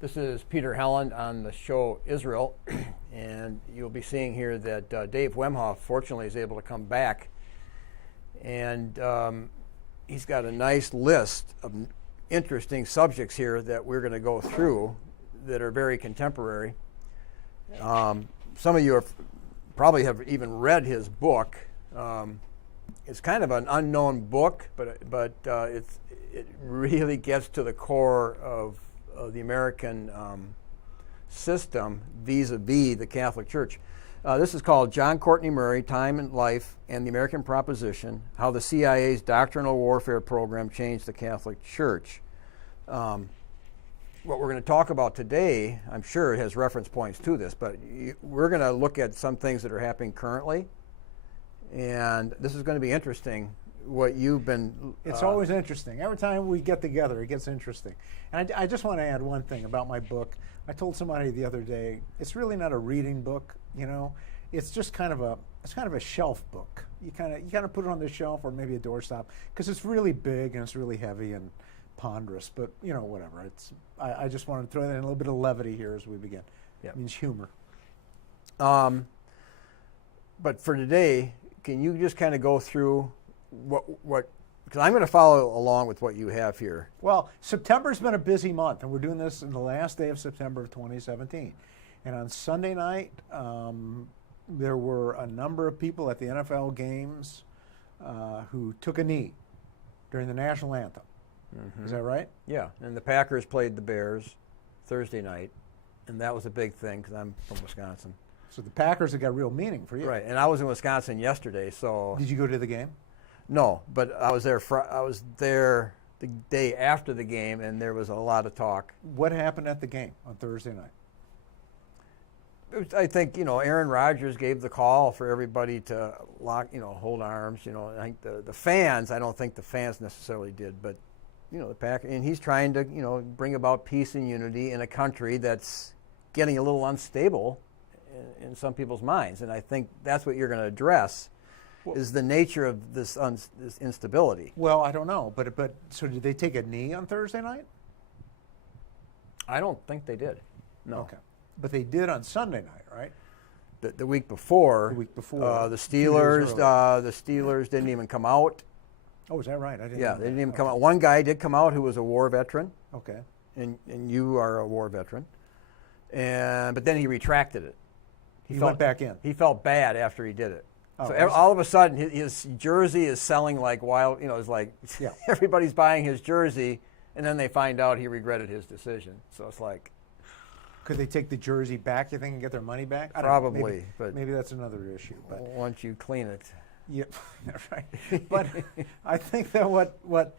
This is Peter Helland on the show Israel, and you'll be seeing here that Dave Wemhoff, fortunately, is able to come back, and he's got a nice list of interesting subjects here that we're going to go through that are very contemporary. Some of you probably have even read his book. It's kind of an unknown book, but it really gets to the core of the American system vis-a-vis the Catholic Church. This is called John Courtney Murray, Time and Life and the American Proposition, How the CIA's Doctrinal Warfare Program Changed the Catholic Church. What we're going to talk about today, I'm sure it has reference points to this, but we're going to look at some things that are happening currently, and this is going to be interesting. What you've been... It's always interesting. Every time we get together, it gets interesting. And I just want to add one thing about my book. I told somebody the other day, it's really not a reading book, you know. It's just kind of a shelf book. You kind of put it on the shelf or maybe a doorstop because it's really big and it's really heavy and ponderous. But you know, whatever. I just wanted to throw in a little bit of levity here as we begin. Yeah. It means humor. But for today, can you just kind of go through what because I'm going to follow along with what you have here. Well, September's been a busy month, and we're doing this in the last day of September of 2017. And on Sunday night, there were a number of people at the NFL games who took a knee during the national anthem. Mm-hmm. Is that right? Yeah, and the Packers played the Bears Thursday night, and that was a big thing because I'm from Wisconsin. So the Packers have got real meaning for you. Right, and I was in Wisconsin yesterday, so... Did you go to the game? No, but I was there the day after the game, and there was a lot of talk. What happened at the game on Thursday night? I think, Aaron Rodgers gave the call for everybody to hold arms. I think the fans, I don't think the fans necessarily did, but, the Packers, and he's trying to, bring about peace and unity in a country that's getting a little unstable in some people's minds. And I think that's what you're going to address. Is the nature of this instability. Well, I don't know, but so did they take a knee on Thursday night? I don't think they did. No. Okay, but they did on Sunday night, right? The week before. The week before. The Steelers didn't even come out. Oh, is that right? I didn't. Yeah, they didn't even come out. One guy did come out who was a war veteran. Okay. And you are a war veteran, but then he retracted it. He went back in. He felt bad after he did it. Oh, so all of a sudden, his jersey is selling like wild. It's like everybody's buying his jersey, and then they find out he regretted his decision. So it's like, could they take the jersey back? You think and get their money back? Probably, but maybe that's another issue. But once you clean it, yeah, right. But I think that what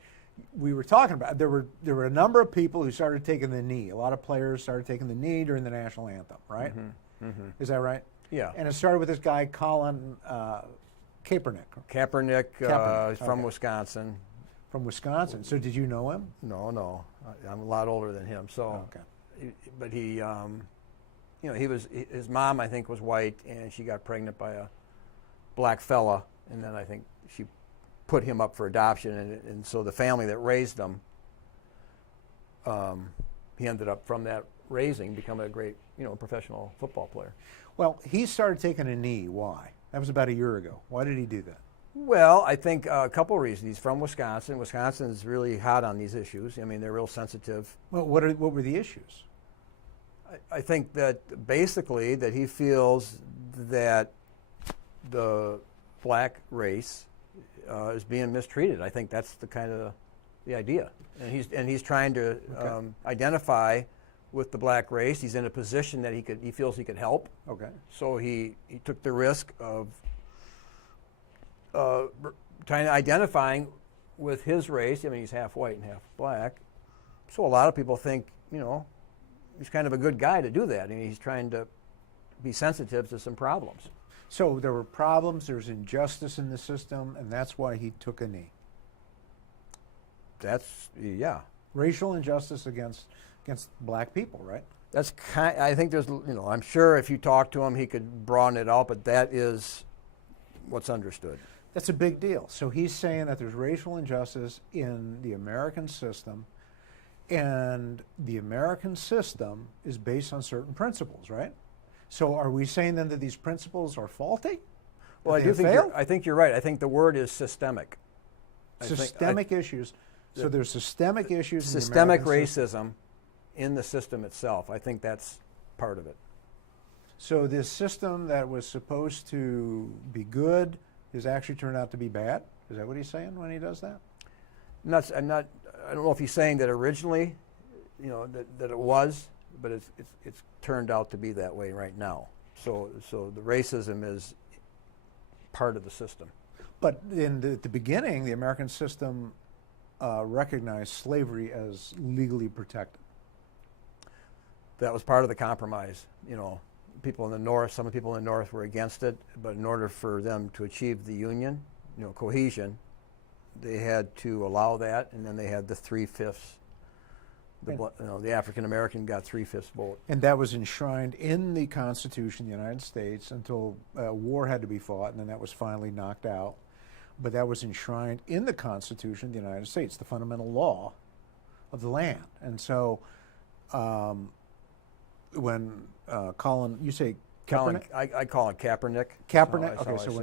we were talking about, there were a number of people who started taking the knee. A lot of players started taking the knee during the national anthem, right? Mm-hmm. Mm-hmm. Is that right? Yeah. And it started with this guy, Colin Kaepernick. Kaepernick, from Wisconsin. From Wisconsin. So did you know him? No. I'm a lot older than him. So, but he, his mom, I think, was white, and she got pregnant by a black fella, and then I think she put him up for adoption, and so the family that raised him, he ended up from that raising becoming a great, professional football player. Well, he started taking a knee. Why? That was about a year ago. Why did he do that? Well, I think a couple of reasons. He's from Wisconsin. Wisconsin is really hot on these issues. I mean, they're real sensitive. Well, what were the issues? I think that basically that he feels that the black race is being mistreated. I think that's the idea, and he's trying to identify with the black race. He's in a position that he feels he could help. Okay. So he took the risk of identifying with his race. I mean, he's half white and half black. So a lot of people think, he's kind of a good guy to do that. And he's trying to be sensitive to some problems. So there were problems, there's injustice in the system, and that's why he took a knee. Yeah. Racial injustice against black people, right? I think there's, I'm sure if you talk to him, he could broaden it out, but that is what's understood. That's a big deal. So he's saying that there's racial injustice in the American system, And the American system is based on certain principles, right? So are we saying then that these principles are faulty? Well, I think you're right. I think the word is systemic. Systemic issues. So there's systemic issues. Systemic racism in the system itself. I think that's part of it. So this system that was supposed to be good has actually turned out to be bad? Is that what he's saying when he does that? I don't know if he's saying that originally, that it was, but it's turned out to be that way right now. So the racism is part of the system. But at the beginning, the American system recognized slavery as legally protected. That was part of the compromise. People in the North, some of the people in the North were against it, but in order for them to achieve the Union, cohesion, they had to allow that, and then they had the 3/5. The African American got 3/5 vote. And that was enshrined in the Constitution of the United States until war had to be fought, and then that was finally knocked out. But that was enshrined in the Constitution of the United States, the fundamental law of the land. And so when Colin, you say Kaepernick? I call it Kaepernick. Kaepernick. Okay, so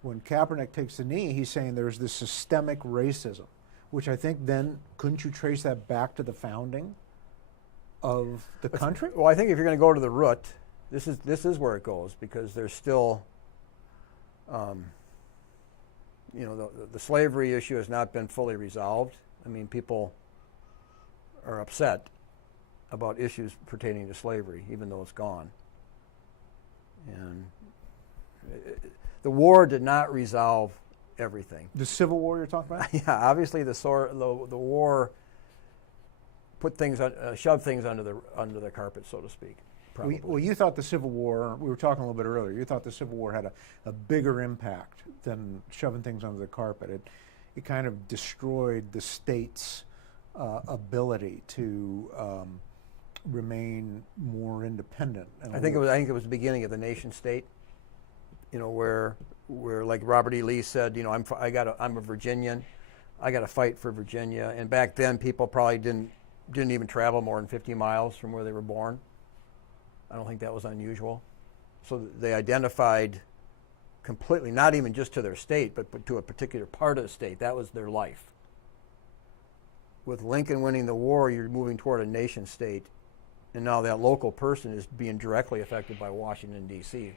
when Kaepernick takes the knee, he's saying there's this systemic racism, which I think then, couldn't you trace that back to the founding of the country? Well, I think if you're going to go to the root, this is where it goes, because there's still, the slavery issue has not been fully resolved. I mean, people are upset about issues pertaining to slavery, even though it's gone. And the war did not resolve everything. The Civil War you're talking about? Yeah, obviously the war put things, shoved things under the carpet, so to speak. Probably. Well, you thought the Civil War, we were talking a little bit earlier, you thought the Civil War had a bigger impact than shoving things under the carpet. It kind of destroyed the state's ability to remain more independent. I think it was the beginning of the nation state. Where like Robert E. Lee said, I'm a Virginian, I got to fight for Virginia. And back then, people probably didn't even travel more than 50 miles from where they were born. I don't think that was unusual. So they identified completely, not even just to their state, but to a particular part of the state. That was their life. With Lincoln winning the war, you're moving toward a nation state, and now that local person is being directly affected by Washington, D.C.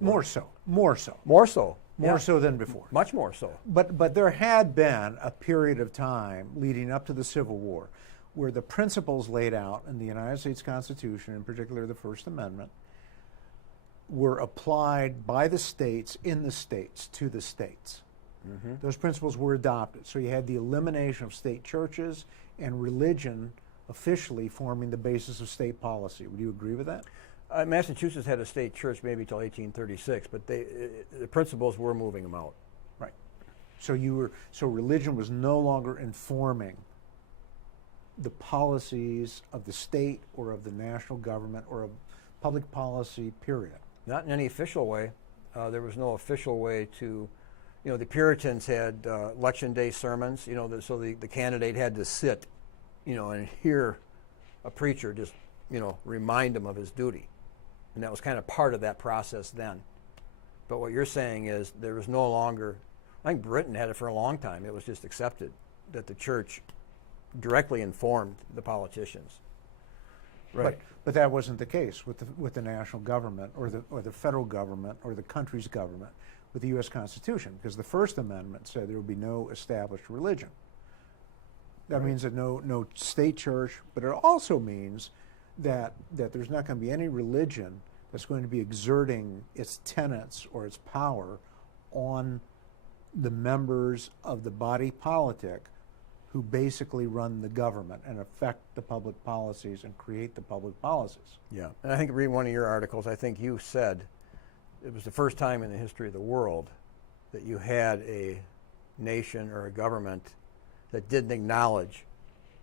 More so than before. Much more so. But there had been a period of time leading up to the Civil War where the principles laid out in the United States Constitution, in particular the First Amendment, were applied by the states in the states to the states. Mm-hmm. Those principles were adopted. So you had the elimination of state churches and religion officially forming the basis of state policy. Would you agree with that? Massachusetts had a state church maybe until 1836, but the principles were moving them out. Right. So religion was no longer informing the policies of the state or of the national government or of public policy, period. Not in any official way. There was no official way to, the Puritans had election day sermons, so the candidate had to sit, and hear a preacher just, remind him of his duty. And that was kind of part of that process then. But what you're saying is there was no longer, I think Britain had it for a long time. It was just accepted that the church directly informed the politicians. Right. But that wasn't the case with the national government or the federal government or the country's government with the U.S. Constitution, because the First Amendment said there would be no established religion. That means that no state church, but it also means that there's not going to be any religion that's going to be exerting its tenets or its power on the members of the body politic who basically run the government and affect the public policies and create the public policies. Yeah, and I think reading one of your articles, I think you said it was the first time in the history of the world that you had a nation or a government that didn't acknowledge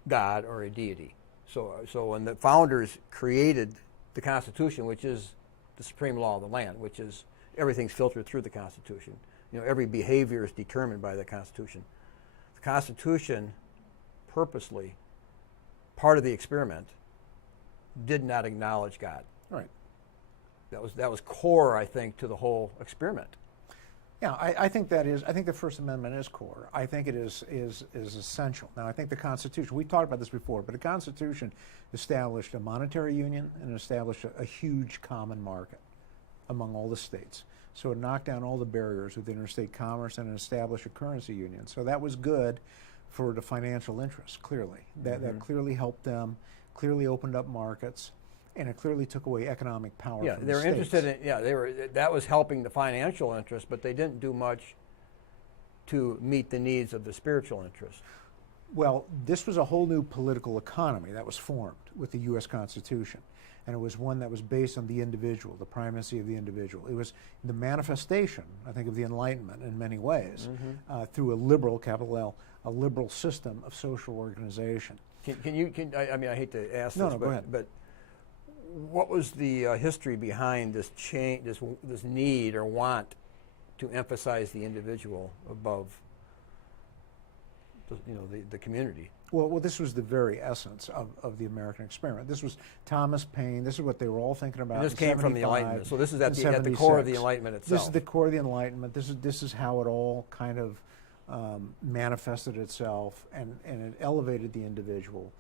God or a deity. So when the founders created the Constitution, which is the supreme law of the land, which is everything's filtered through the Constitution. Every behavior is determined by the Constitution. The Constitution purposely part of the experiment, did not acknowledge God. Right. That was core, I think, to the whole experiment. Yeah, I think that is. I think the First Amendment is core. I think it is essential. Now, I think the Constitution. We talked about this before, but the Constitution established a monetary union and established a huge common market among all the states. So it knocked down all the barriers with interstate commerce and established a currency union. So that was good for the financial interests. Clearly, that clearly helped them. Clearly opened up markets. And it clearly took away economic power from they the were states. interested in, that was helping the financial interest, but they didn't do much to meet the needs of the spiritual interest. Well, this was a whole new political economy that was formed with the U.S. Constitution. And it was one that was based on the individual, the primacy of the individual. It was the manifestation, I think, of the Enlightenment in many ways, through a liberal, capital L, a liberal system of social organization. I hate to ask No, this, go ahead. But what was the history behind this change, this need or want to emphasize the individual above, the community? Well, this was the very essence of the American experiment. This was Thomas Paine. This is what they were all thinking about. And this came from the Enlightenment. So this is at the core of the Enlightenment itself. This is the core of the Enlightenment. This is how it all kind of manifested itself, and it elevated the individual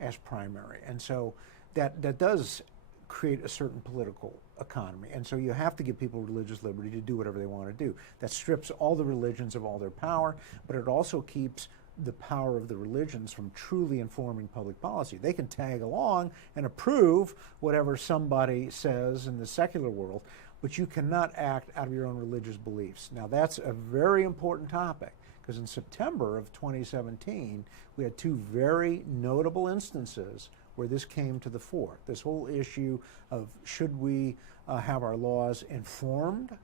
as primary. And so that does create a certain political economy. And so you have to give people religious liberty to do whatever they want to do. That strips all the religions of all their power, but it also keeps the power of the religions from truly informing public policy. They can tag along and approve whatever somebody says in the secular world, but you cannot act out of your own religious beliefs. Now, that's a very important topic, because in September of 2017, we had two very notable instances where this came to the fore. This whole issue of should we have our laws informed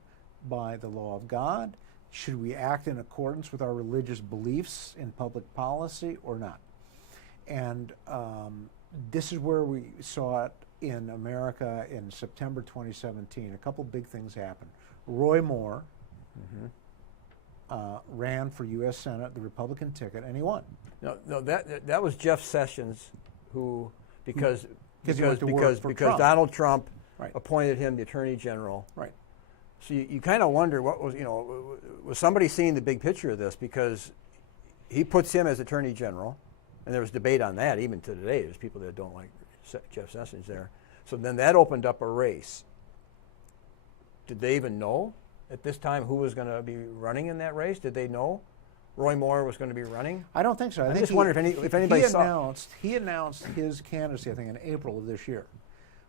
by the law of God? Should we act in accordance with our religious beliefs in public policy or not? And this is where we saw it in America in September 2017. A couple big things happened. Roy Moore ran for U.S. Senate, the Republican ticket, and he won. No, that was Jeff Sessions, who because Donald Trump appointed him the Attorney General. Right. So you kind of wonder what was somebody seeing the big picture of this, because he puts him as Attorney General, and there was debate on that even to today. There's people that don't like Jeff Sessions there. So then that opened up a race. Did they even know at this time who was going to be running in that race? Did they know Roy Moore was going to be running? I don't think so. I just wonder if anybody saw. He announced his candidacy, I think, in April of this year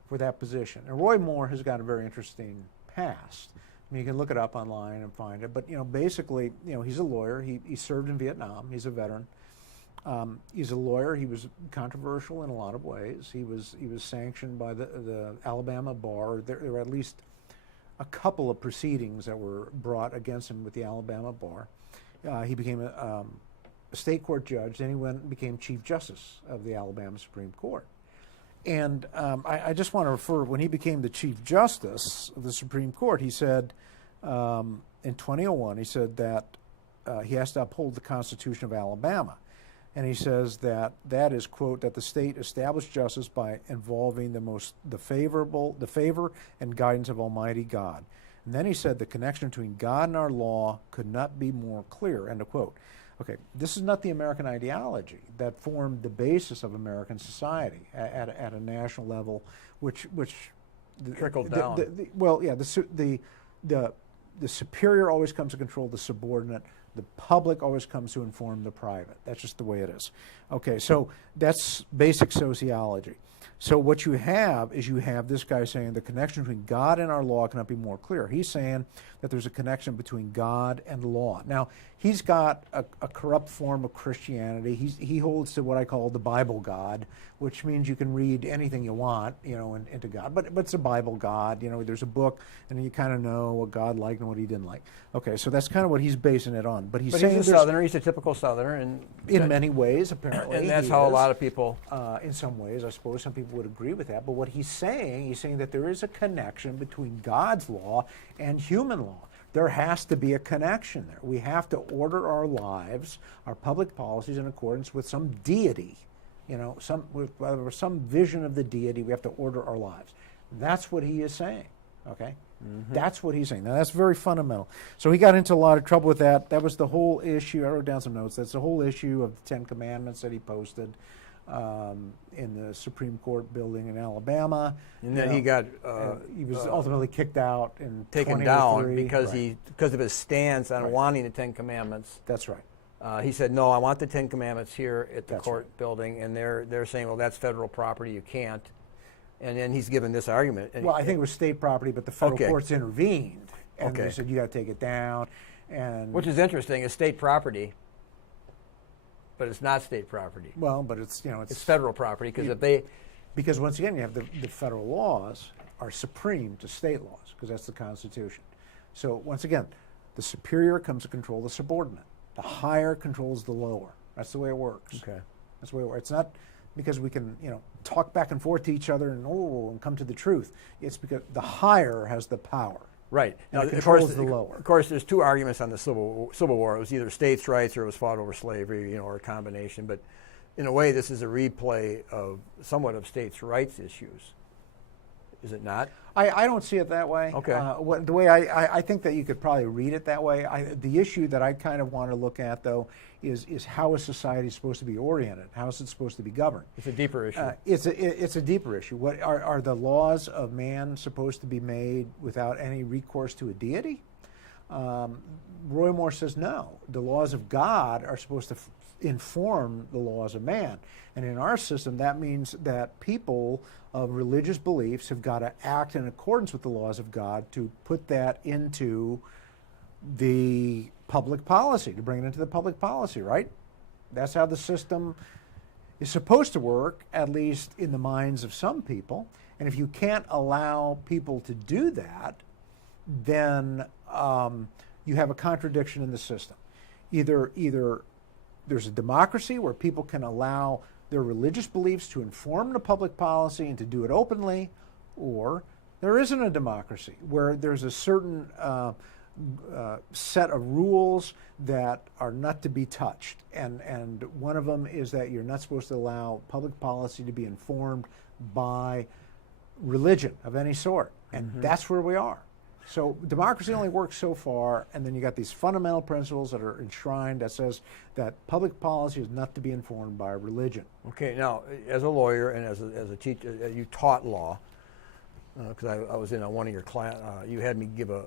for that position. And Roy Moore has got a very interesting past. I mean, you can look it up online and find it. But basically, he's a lawyer. He served in Vietnam. He's a veteran. He's a lawyer. He was controversial in a lot of ways. He was sanctioned by the Alabama bar. There were at least a couple of proceedings that were brought against him with the Alabama bar. He became a state court judge. Then he went and became Chief Justice of the Alabama Supreme Court. And I just want to refer, when he became the Chief Justice of the Supreme Court, he said in 2001, he said that he has to uphold the Constitution of Alabama. And he says that is, quote, that the state established justice by involving the favor and guidance of Almighty God. And then he said the connection between God and our law could not be more clear, end of quote. Okay, this is not the American ideology that formed the basis of American society at a national level, which trickled down. The superior always comes to control the subordinate. The public always comes to inform the private. That's just the way it is. Okay, so that's basic sociology. So what you have is this guy saying the connection between God and our law cannot be more clear. He's saying that there's a connection between God and law. Now, he's got a corrupt form of Christianity. He holds to what I call the Bible God, which means you can read anything you want, into God. But it's a Bible God. There's a book, and you kind of know what God liked and what he didn't like. Okay, so that's kind of what he's basing it on. But he's saying a Southerner. He's a typical Southerner, and in many ways, apparently, and that's how a lot of people. In some ways, I suppose some people would agree with that. But what he's saying that there is a connection between God's law and human law. there has to be a connection there. We have to order our lives, our public policies, in accordance with some deity, with some vision of the deity. We have to order our lives. That's what he is saying, okay? Mm-hmm. That's what he's saying. Now, that's very fundamental. So he got into a lot of trouble with that. That was the whole issue. I wrote down some notes. That's the whole issue of the Ten Commandments that he posted in the Supreme Court building in Alabama. And then he got he was ultimately kicked out and taken down because because of his stance on wanting the Ten Commandments. That's right. He said, "No, I want the Ten Commandments here at the court building," and they're saying, "Well, that's federal property. You can't." And then he's given this argument. Well, I think it was state property, but the federal courts intervened, and they said, "You got to take it down." And which is interesting. It's state property, but it's not state property. Well, but it's it's federal property because once again you have the federal laws are supreme to state laws because that's the Constitution. So once again, the superior comes to control the subordinate. The higher controls the lower. That's the way it works. Okay, that's the way it works. It's not because we can talk back and forth to each other and come to the truth. It's because the higher has the power. Right. Now, it controls the lower. Of course, there's two arguments on the Civil War. It was either states' rights or it was fought over slavery, or a combination. But in a way, this is a replay of somewhat of states' rights issues. Is it not? I don't see it that way. Okay. The way I think that you could probably read it that way. The issue that I kind of want to look at, though, is how a society supposed to be oriented. How is it supposed to be governed? It's a deeper issue. It's a deeper issue. What are the laws of man supposed to be made without any recourse to a deity? Roy Moore says no. The laws of God are supposed to inform the laws of man. And in our system, that means that people of religious beliefs have got to act in accordance with the laws of God to put that into the public policy, to bring it into the public policy, right? That's how the system is supposed to work, at least in the minds of some people. And if you can't allow people to do that, then you have a contradiction in the system. Either there's a democracy where people can allow their religious beliefs to inform the public policy and to do it openly, or there isn't a democracy where there's a certain set of rules that are not to be touched. And one of them is that you're not supposed to allow public policy to be informed by religion of any sort. And that's where we are. So democracy only works so far, and then you got these fundamental principles that are enshrined that says that public policy is not to be informed by religion. Okay, now, as a lawyer and as a teacher, you taught law, because I was in one of your class. You had me give a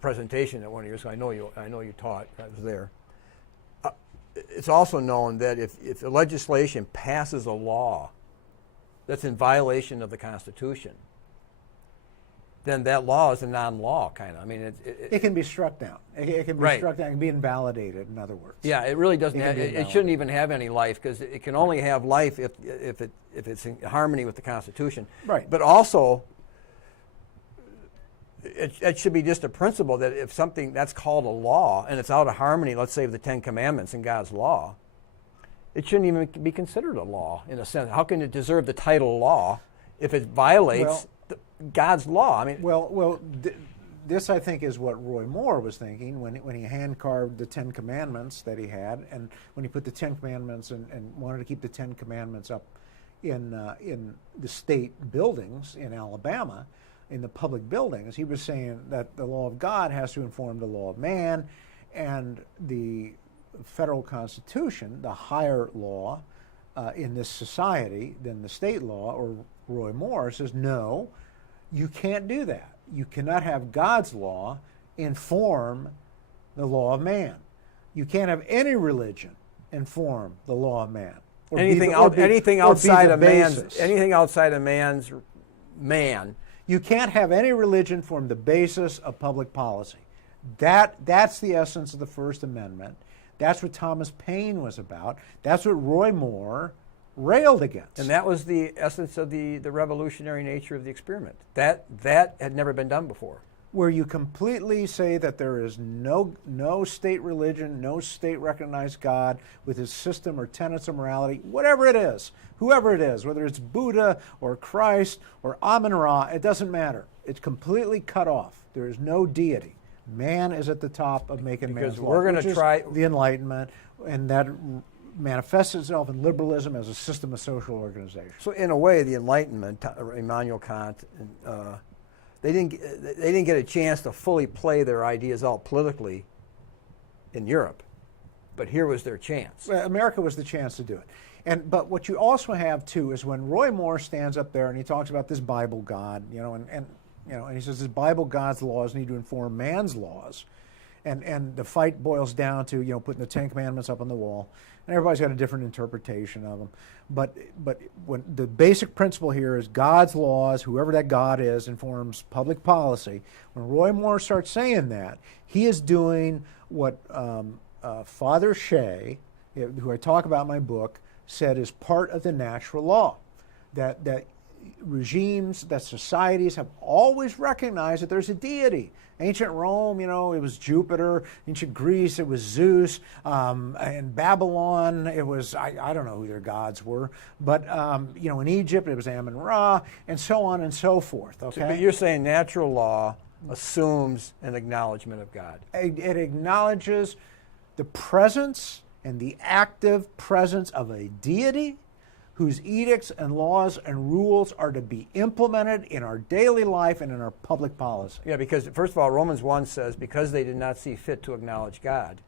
presentation at one of yours, so I know you taught. I was there. It's also known that if the legislation passes a law that's in violation of the Constitution, then that law is a non-law, kind of. I mean, it can be struck down. It can be struck down. It can be invalidated, in other words. Yeah, it really doesn't. It shouldn't even have any life because it can only have life if it's in harmony with the Constitution. Right. But also, it should be just a principle that if something that's called a law and it's out of harmony, let's say with the Ten Commandments and God's law, it shouldn't even be considered a law in a sense. How can it deserve the title law if it violates God's law? I mean, this I think is what Roy Moore was thinking when he hand carved the Ten Commandments that he had, and when he put the Ten Commandments and wanted to keep the Ten Commandments up in the state buildings in Alabama, in the public buildings. He was saying that the law of God has to inform the law of man, and the federal Constitution, the higher law in this society than the state law, or Roy Moore says, no, you can't do that. You cannot have God's law inform the law of man. You can't have any religion inform the law of man. Anything outside of man's man. You can't have any religion form the basis of public policy. That's the essence of the First Amendment. That's what Thomas Paine was about. That's what Roy Moore railed against. And that was the essence of the revolutionary nature of the experiment. That had never been done before. Where you completely say that there is no state religion, no state recognized God with his system or tenets of morality, whatever it is, whoever it is, whether it's Buddha or Christ or Amun-Ra, it doesn't matter. It's completely cut off. There is no deity. Man is at the top of making Because man's we're laws, going to which try is the Enlightenment, and that manifests itself in liberalism as a system of social organization. So in a way, the Enlightenment, Immanuel Kant, they didn't get a chance to fully play their ideas out politically in Europe, but here was their chance. Well, America was the chance to do it. But what you also have too is when Roy Moore stands up there and he talks about this Bible God, and he says this Bible God's laws need to inform man's laws, and the fight boils down to putting the Ten Commandments up on the wall, and everybody's got a different interpretation of them. But when the basic principle here is God's laws, whoever that God is, informs public policy. When Roy Moore starts saying that, he is doing what Father Shea, who I talk about in my book, said is part of the natural law, that regimes, that societies have always recognized that there's a deity. Ancient Rome, it was Jupiter. Ancient Greece, it was Zeus. In Babylon, it was, I don't know who their gods were, but, in Egypt, it was Amun-Ra, and so on and so forth, okay? But you're saying natural law assumes an acknowledgement of God. It acknowledges the presence and the active presence of a deity whose edicts and laws and rules are to be implemented in our daily life and in our public policy. Yeah, because first of all, Romans 1 says, because they did not see fit to acknowledge God,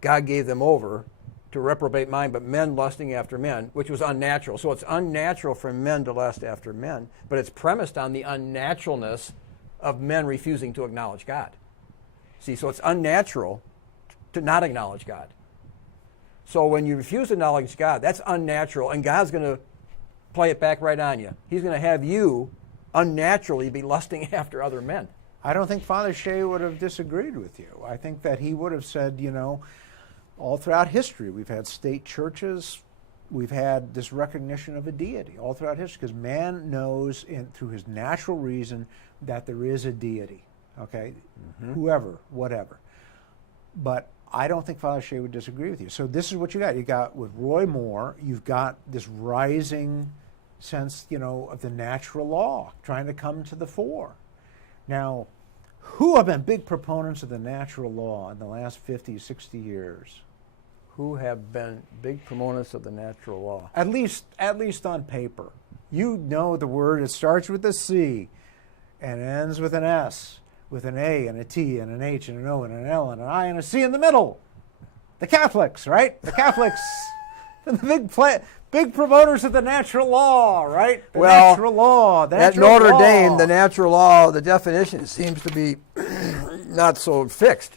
God gave them over to reprobate mind, but men lusting after men, which was unnatural. So it's unnatural for men to lust after men, but it's premised on the unnaturalness of men refusing to acknowledge God. See, so it's unnatural to not acknowledge God. So when you refuse to acknowledge God, that's unnatural, and God's going to play it back right on you. He's going to have you unnaturally be lusting after other men. I don't think Father Shea would have disagreed with you. I think that he would have said, all throughout history, we've had state churches, we've had this recognition of a deity all throughout history, because man knows through his natural reason that there is a deity, okay? Mm-hmm. Whoever, whatever. But I don't think Father Shea would disagree with you. So this is what you got. You got with Roy Moore, you've got this rising sense, of the natural law trying to come to the fore. Now, who have been big proponents of the natural law in the last 50, 60 years? Who have been big proponents of the natural law? At least on paper. You know the word, it starts with a C and ends with an S, with an A and a T and an H and an O and an L and an I and a C in the middle. The Catholics, right? The Catholics, the big promoters of the natural law, right? The natural law. At Notre Dame, the natural law, the definition seems to be not so fixed.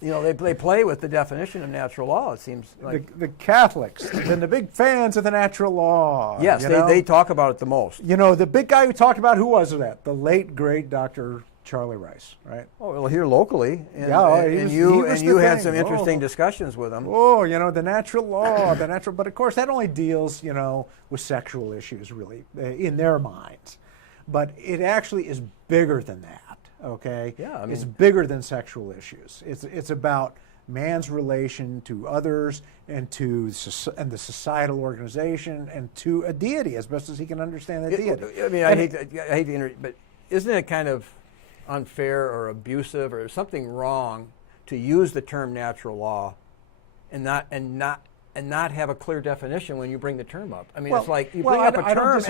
They play with the definition of natural law, it seems like. The Catholics have been the big fans of the natural law. Yes, they talk about it the most. The big guy who talked about, who was that? The late, great Dr. Charlie Rice, right? Oh, well, here locally. And you had some interesting discussions with him. Oh, the natural law, but of course that only deals, with sexual issues, really, in their minds. But it actually is bigger than that. Okay, yeah, it's bigger than sexual issues. It's about man's relation to others and the societal organization and to a deity as best as he can understand that deity. I hate to interrupt, but isn't it kind of unfair or abusive or something wrong to use the term natural law and not have a clear definition when you bring the term up? It's like you bring up a term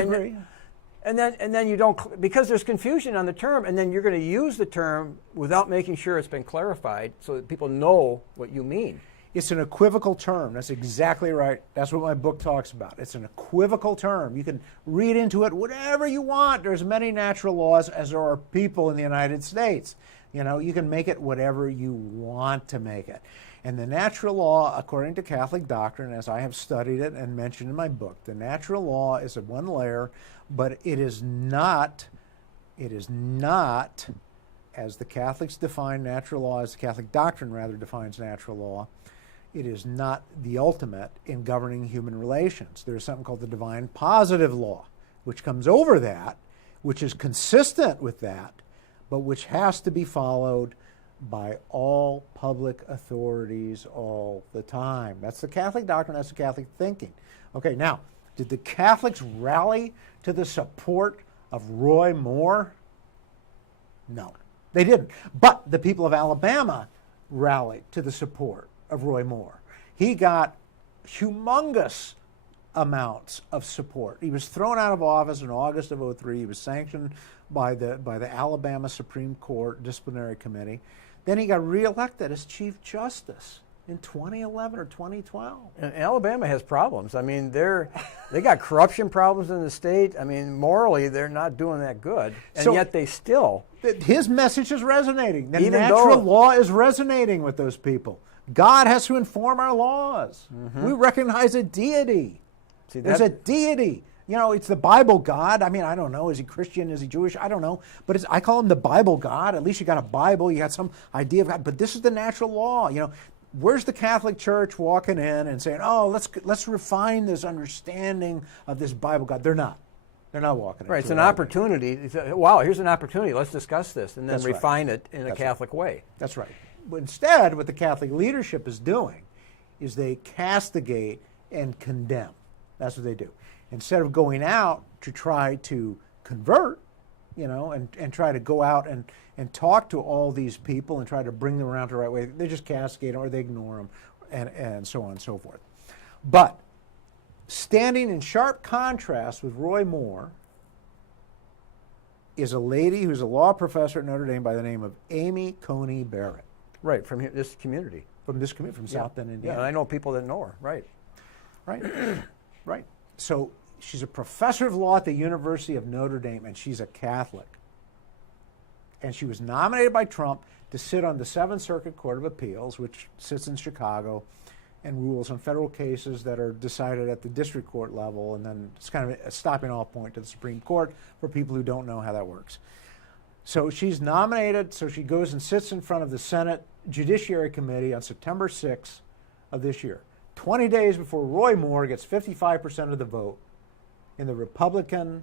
and then you don't, because there's confusion on the term, and then you're going to use the term without making sure it's been clarified so that people know what you mean. It's an equivocal term. That's exactly right. That's what my book talks about. It's an equivocal term. You can read into it whatever you want. There's many natural laws as there are people in the United States. You can make it whatever you want to make it. And the natural law, according to Catholic doctrine, as I have studied it and mentioned in my book, the natural law is a one layer, but it is not, as the Catholics define natural law, as the Catholic doctrine rather defines natural law, it is not the ultimate in governing human relations. There's something called the divine positive law, which comes over that, which is consistent with that, but which has to be followed by all public authorities all the time. That's the Catholic doctrine, that's the Catholic thinking. Okay, now, did the Catholics rally to the support of Roy Moore? No. They didn't. But the people of Alabama rallied to the support of Roy Moore. He got humongous amounts of support. He was thrown out of office in August of '03. He was sanctioned by the Alabama Supreme Court Disciplinary Committee. Then he got reelected as Chief Justice in 2011 or 2012. And Alabama has problems. I mean, they got corruption problems in the state. I mean, morally, they're not doing that good, and So- yet they still. His message is resenating. The Even natural though- law is resonating with those people. God has to inform our laws. We recognize a deity. See, There's a deity. You know, it's the Bible God. I mean, I don't know. Is he Christian? Is he Jewish? I don't know. But I call him the Bible God. At least you got a Bible. You got some idea of God. But this is the natural law. You know, where's the Catholic Church walking in and saying, "Oh, let's refine this understanding of this Bible God"? They're not. They're not walking in. Right, it's an opportunity. Wow, here's an opportunity. Let's discuss this and then That's right. refine it in a That's Catholic way. That's right. But instead, what the Catholic leadership is doing is they castigate and condemn. That's what they do. Instead of going out to try to convert, you know, and try to go out and talk to all these people and try to bring them around to the right way, they just castigate them or they ignore them and so on and so forth. But standing in sharp contrast with Roy Moore is a lady who's a law professor at Notre Dame by the name of Amy Coney Barrett. Right, from this community. From this community, from South Bend, Yeah, Indiana. and I know people that know her. Right. Right, right. So she's a professor of law at the University of Notre Dame, and she's a Catholic. And she was nominated by Trump to sit on the Seventh Circuit Court of Appeals, which sits in Chicago and rules on federal cases that are decided at the district court level, and then it's kind of a stopping off point to the Supreme Court for people who don't know how that works. So she's nominated, so she goes and sits in front of the Senate Judiciary Committee on September 6th of this year, 20 days before Roy Moore gets 55% of the vote in the Republican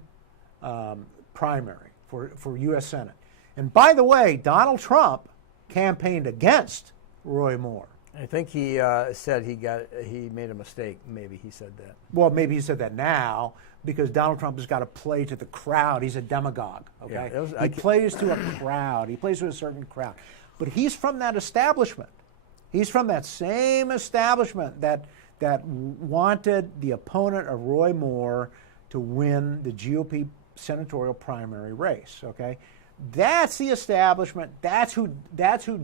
primary for U.S. Senate. And by the way, Donald Trump campaigned against Roy Moore. I think he said he made a mistake. Maybe he said that. Well, maybe he said that now because Donald Trump has got to play to the crowd. He's a demagogue, okay? Yeah, he plays to a crowd. He plays to a certain crowd. But he's from that establishment. He's from that same establishment that wanted the opponent of Roy Moore to win the GOP senatorial primary race, okay? That's the establishment. That's who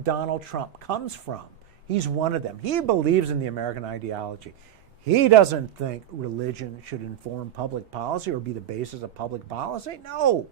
Donald Trump comes from. He's one of them. He believes in the American ideology. He doesn't think religion should inform public policy or be the basis of public policy. No.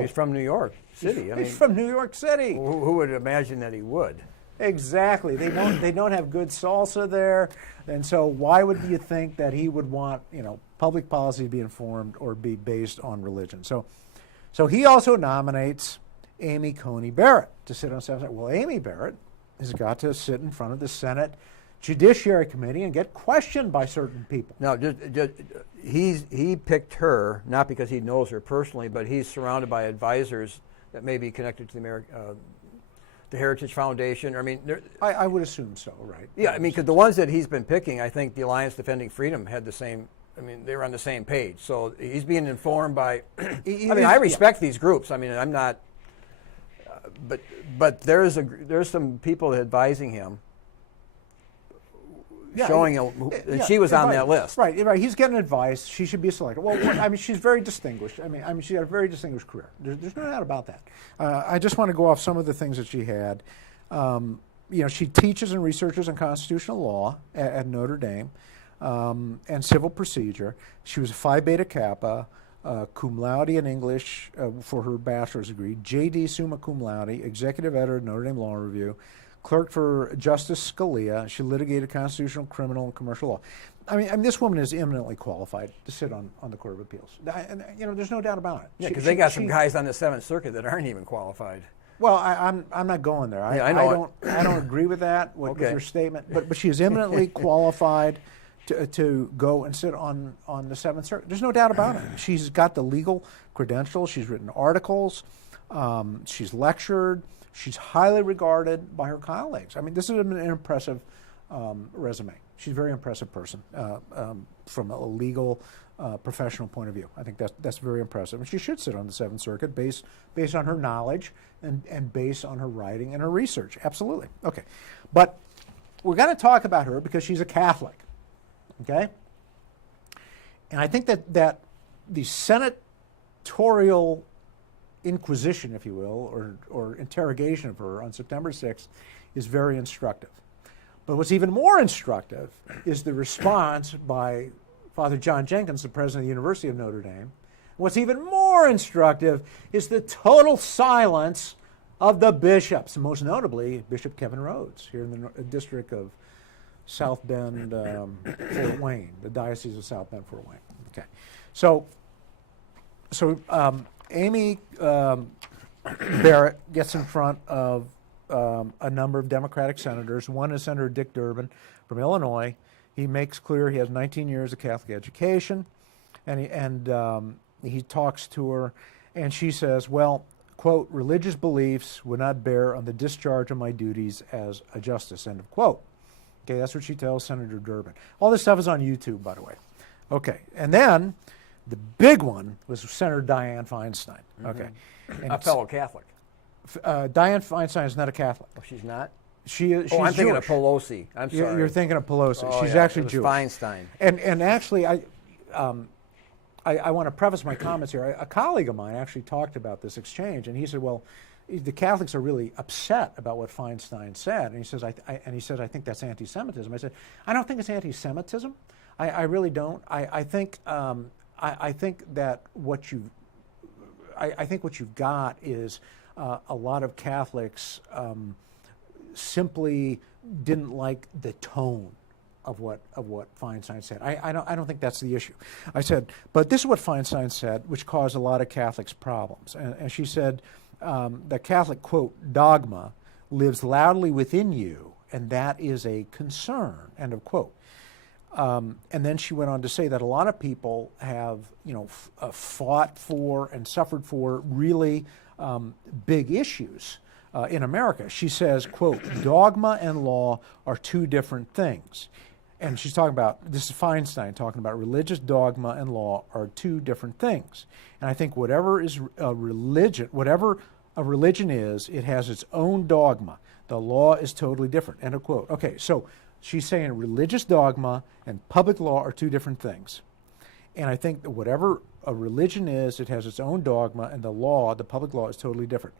He's from New York City. He's from New York City. Who would imagine that he would? Exactly. They don't have good salsa there, and so why would you think that he would want, you know, public policy to be informed or be based on religion? So he also nominates Amy Coney Barrett to sit on Senate. Well, Amy Barrett has got to sit in front of the Senate Judiciary Committee and get questioned by certain people. Now, he picked her not because he knows her personally, but he's surrounded by advisors that may be connected to the Heritage Foundation. I mean, I would assume so, right? Yeah, I mean, because the ones that he's been picking, I think the Alliance Defending Freedom had the same. I mean, they were on the same page. So he's being informed by. I respect these groups. I mean, I'm not. But there's some people advising him, showing him. She was on that list. Right. He's getting advice. She should be selected. Well, I mean, she's very distinguished. I mean, she had a very distinguished career. There's no doubt about that. I just want to go off some of the things that she had. You know, she teaches and researches in constitutional law at Notre Dame and civil procedure. She was a Phi Beta Kappa. Cum laude in English for her bachelor's degree, J.D. summa cum laude, executive editor of Notre Dame Law Review, clerk for Justice Scalia. She litigated constitutional, criminal, and commercial law. I mean, this woman is eminently qualified to sit on the Court of Appeals. You know, there's no doubt about it. Yeah, because they got some guys on the Seventh Circuit that aren't even qualified. Well, I'm not going there. I know. I don't agree with that with your statement. But she is eminently qualified to go and sit on the Seventh Circuit. There's no doubt about it. She's got the legal credentials. She's written articles. She's lectured. She's highly regarded by her colleagues. I mean, this is an impressive resume. She's a very impressive person from a legal professional point of view. I think that's very impressive. And she should sit on the Seventh Circuit based on her knowledge and based on her writing and her research. Absolutely. Okay. But we're going to talk about her because she's a Catholic. Okay? And I think that the senatorial inquisition, if you will, or interrogation of her on September 6th is very instructive. But what's even more instructive is the response by Father John Jenkins, the president of the University of Notre Dame. What's even more instructive is the total silence of the bishops, most notably Bishop Kevin Rhodes here in the district of South Bend, Fort Wayne, the Diocese of South Bend, Fort Wayne. Okay, so Amy Barrett gets in front of a number of Democratic senators. One is Senator Dick Durbin from Illinois. He makes clear he has 19 years of Catholic education, and he talks to her, and she says, well, quote, religious beliefs would not bear on the discharge of my duties as a justice, end of quote. Okay, that's what she tells Senator Durbin. All this stuff is on YouTube, by the way. Okay, and then the big one was Senator Diane Feinstein. Okay, a fellow Catholic. Diane Feinstein is not a Catholic. Oh, she's not? She's I'm thinking Jewish. of Pelosi. I'm sorry. You're thinking of Pelosi. Oh, She's yeah, actually it was Jewish. Feinstein. And actually, I want to preface my comments here. A colleague of mine actually talked about this exchange, and he said, well, the Catholics are really upset about what Feinstein said. And he says, I think that's anti-Semitism. I said, I don't think it's anti-Semitism. I really don't. I think that what you've got is a lot of Catholics simply didn't like the tone of what Feinstein said. I don't think that's the issue. I said, but this is what Feinstein said, which caused a lot of Catholics problems. And she said, the Catholic, quote, dogma lives loudly within you, and that is a concern, end of quote. And then she went on to say that a lot of people have, fought for and suffered for really big issues in America. She says, quote, dogma and law are two different things. And she's talking about, this is Feinstein talking about religious dogma and law are two different things. And I think whatever a religion is, it has its own dogma. The law is totally different, end of quote. Okay, so she's saying religious dogma and public law are two different things. And I think that whatever a religion is, it has its own dogma, and the law, the public law, is totally different.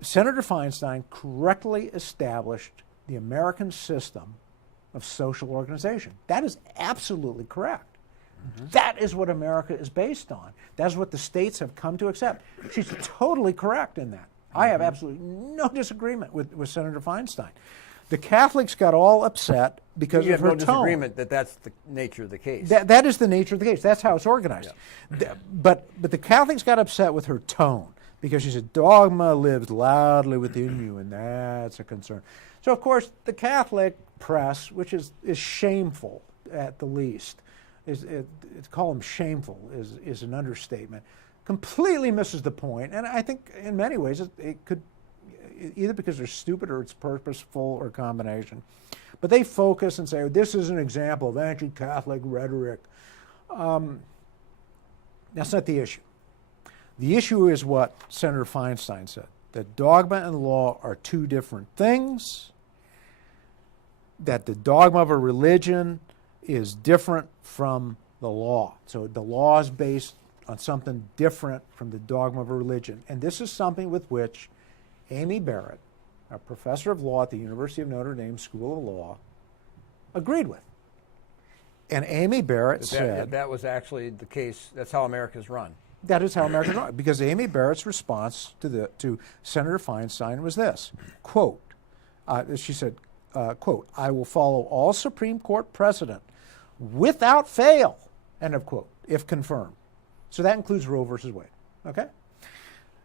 Senator Feinstein correctly established the American system of social organization. That is absolutely correct. Mm-hmm. That is what America is based on. That is what the states have come to accept. She's totally correct in that. I have absolutely no disagreement with Senator Feinstein. The Catholics got all upset because of her tone. You have no disagreement that that's the nature of the case. That is the nature of the case. That's how it's organized. Yeah. But the Catholics got upset with her tone because she said, dogma lives loudly within you, and that's a concern. So, of course, the Catholic press, which is shameful at the least, to call them shameful is an understatement, completely misses the point. And I think in many ways it could, either because they're stupid or it's purposeful or a combination. But they focus and say, oh, this is an example of anti-Catholic rhetoric. That's not the issue. The issue is what Senator Feinstein said, that dogma and law are two different things, that the dogma of a religion is different from the law. So the law is based on something different from the dogma of a religion. And this is something with which Amy Barrett, a professor of law at the University of Notre Dame School of Law, agreed with. And Amy Barrett said... That was actually the case. That's how America's run. That is how America's run. Because Amy Barrett's response to Senator Feinstein was this, quote, she said, quote, I will follow all Supreme Court precedent without fail, end of quote, if confirmed. So that includes Roe versus Wade, okay?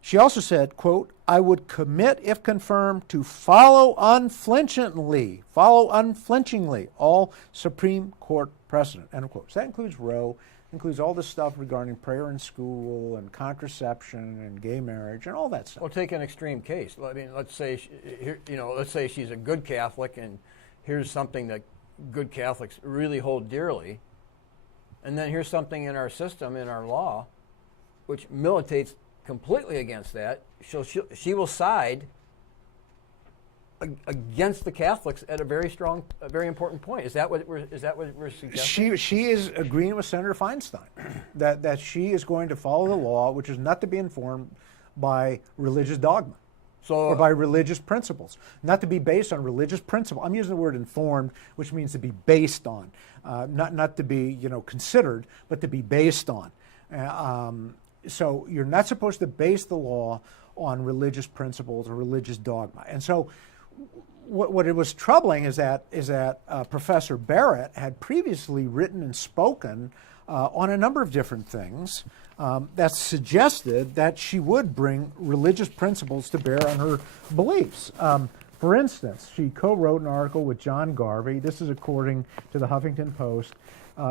She also said, quote, I would commit, if confirmed, to follow unflinchingly all Supreme Court precedent, end of quote. So that includes Roe, includes all this stuff regarding prayer in school and contraception and gay marriage and all that stuff. Well, take an extreme case. I mean, let's say she's a good Catholic, and here's something that good Catholics really hold dearly, And then here's something in our system, in our law, which militates completely against that. She will side against the Catholics at a very important point. Is that what we're suggesting? She is agreeing with Senator Feinstein that she is going to follow the law, which is not to be informed by religious dogma or by religious principles, not to be based on religious principle. I'm using the word informed, which means to be based on, not to be considered, but to be based on. So you're not supposed to base the law on religious principles or religious dogma. And so what it was troubling is that Professor Barrett had previously written and spoken on a number of different things that suggested that she would bring religious principles to bear on her beliefs. For instance, she co-wrote an article with John Garvey, this is according to the Huffington Post,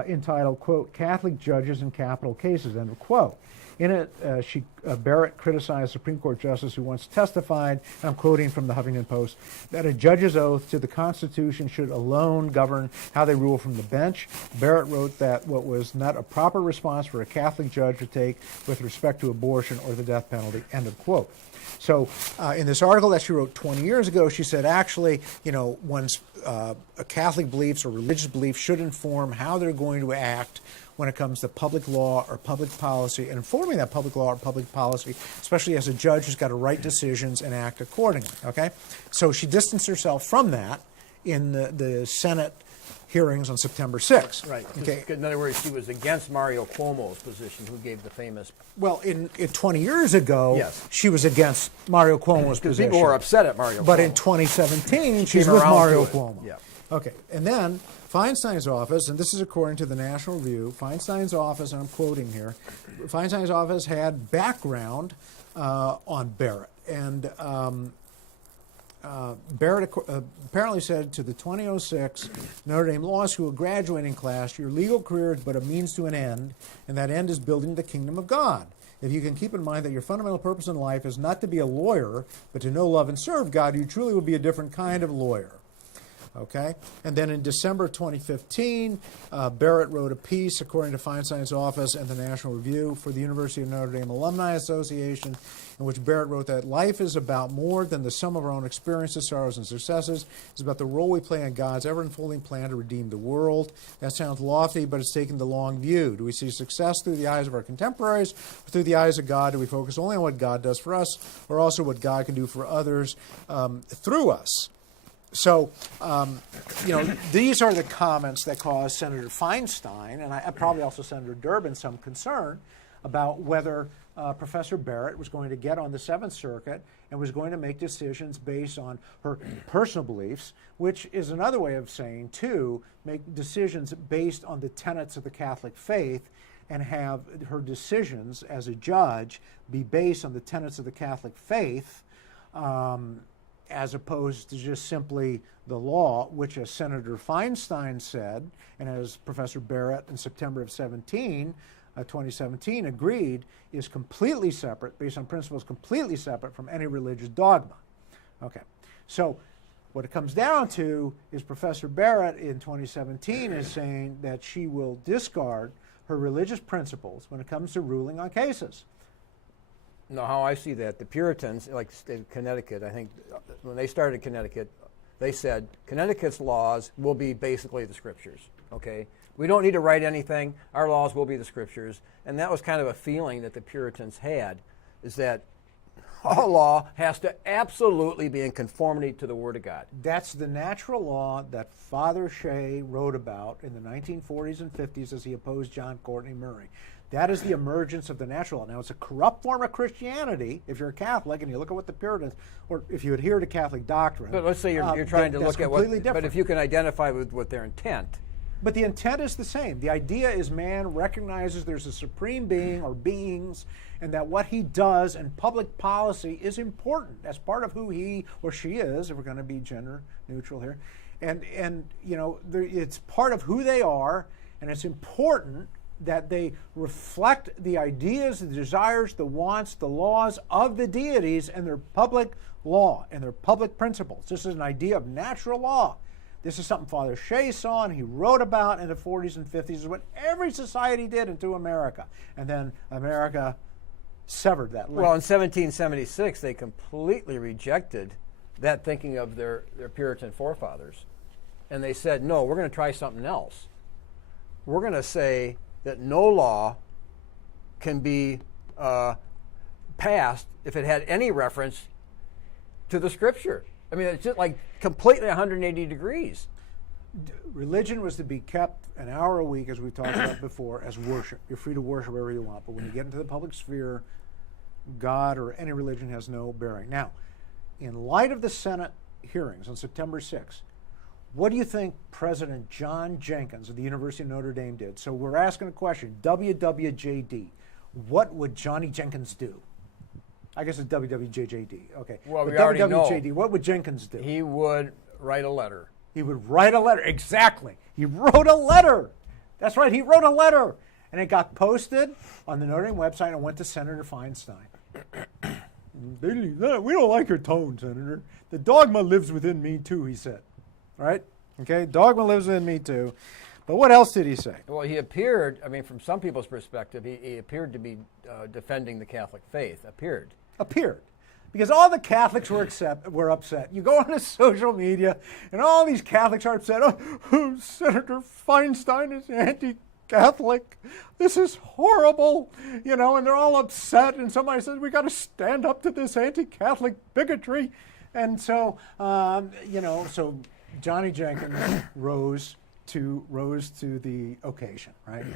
entitled, quote, "Catholic Judges in Capital Cases," end of quote. In it, Barrett criticized a Supreme Court justice who once testified, and I'm quoting from the Huffington Post, that a judge's oath to the Constitution should alone govern how they rule from the bench. Barrett wrote that what was not a proper response for a Catholic judge to take with respect to abortion or the death penalty, end of quote. So in this article that she wrote 20 years ago, she said, actually, one's Catholic beliefs or religious beliefs should inform how they're going to act when it comes to public law or public policy, and informing that public law or public policy, especially as a judge who's got to write decisions and act accordingly, okay? So she distanced herself from that in the Senate hearings on September 6th. Right. Okay. In other words, she was against Mario Cuomo's position, who gave the famous... Well, in 20 years ago, yes, she was against Mario Cuomo's position. Because people were upset at Mario Cuomo. But in 2017, she's with Mario Cuomo. Yeah. Okay, and then Feinstein's office, and this is according to the National Review, Feinstein's office, and I'm quoting here, Feinstein's office had background on Barrett. And Barrett apparently said to the 2006 Notre Dame Law School graduating class, your legal career is but a means to an end, and that end is building the kingdom of God. If you can keep in mind that your fundamental purpose in life is not to be a lawyer, but to know, love, and serve God, you truly will be a different kind of lawyer. Okay, and then in December 2015, Barrett wrote a piece, according to Feinstein's office and the National Review, for the University of Notre Dame Alumni Association, in which Barrett wrote that life is about more than the sum of our own experiences, sorrows, and successes. It's about the role we play in God's ever-unfolding plan to redeem the world. That sounds lofty, but it's taking the long view. Do we see success through the eyes of our contemporaries, or through the eyes of God? Do we focus only on what God does for us, or also what God can do for others through us? So, these are the comments that caused Senator Feinstein, and probably also Senator Durbin, some concern about whether Professor Barrett was going to get on the Seventh Circuit and was going to make decisions based on her personal beliefs, which is another way of saying, too, make decisions based on the tenets of the Catholic faith and have her decisions as a judge be based on the tenets of the Catholic faith, as opposed to just simply the law, which, as Senator Feinstein said, and as Professor Barrett in September of 2017 agreed, is completely separate, based on principles completely separate from any religious dogma. Okay, so what it comes down to is Professor Barrett in 2017 is saying that she will discard her religious principles when it comes to ruling on cases. No, how I see that, the Puritans, like state of Connecticut, I think when they started Connecticut, they said Connecticut's laws will be basically the scriptures, okay? We don't need to write anything. Our laws will be the scriptures. And that was kind of a feeling that the Puritans had, is that all law has to absolutely be in conformity to the Word of God. That's the natural law that Father Shea wrote about in the 1940s and 50s as he opposed John Courtney Murray. That is the emergence of the natural law. Now, it's a corrupt form of Christianity if you're a Catholic and you look at what the Puritans, or if you adhere to Catholic doctrine. But let's say you're trying to look at what, different. But if you can identify with their intent. But the intent is the same. The idea is man recognizes there's a supreme being or beings, and that what he does in public policy is important. That's part of who he or she is, if we're going to be gender neutral here. And it's part of who they are, and it's important that they reflect the ideas, the desires, the wants, the laws of the deities and their public law and their public principles. This is an idea of natural law. This is something Father Shea saw and he wrote about in the 40s and 50s. This is what every society did into America. And then America severed that link. Well, in 1776, they completely rejected that thinking of their Puritan forefathers. And they said, no, we're going to try something else. We're going to say that no law can be passed if it had any reference to the Scripture. I mean, it's just like completely 180 degrees. Religion was to be kept an hour a week, as we've talked about before, as worship. You're free to worship wherever you want, but when you get into the public sphere, God or any religion has no bearing. Now, in light of the Senate hearings on September 6th, what do you think President John Jenkins of the University of Notre Dame did? So we're asking a question, WWJD, what would Johnny Jenkins do? I guess it's WWJD, okay. Well, but we already know. WWJD, what would Jenkins do? He would write a letter. He would write a letter, exactly. He wrote a letter. That's right, he wrote a letter. And it got posted on the Notre Dame website and went to Senator Feinstein. We don't like your tone, Senator. The dogma lives within me too, he said. Right? Okay, dogma lives within me too. But what else did he say? Well, he appeared, I mean, from some people's perspective, he appeared to be defending the Catholic faith. Appeared. Because all the Catholics were upset. You go on to social media, and all these Catholics are upset. Oh, Senator Feinstein is anti-Catholic. This is horrible. You know, and they're all upset. And somebody says, we got to stand up to this anti-Catholic bigotry. And so, so Johnny Jenkins rose to the occasion, right?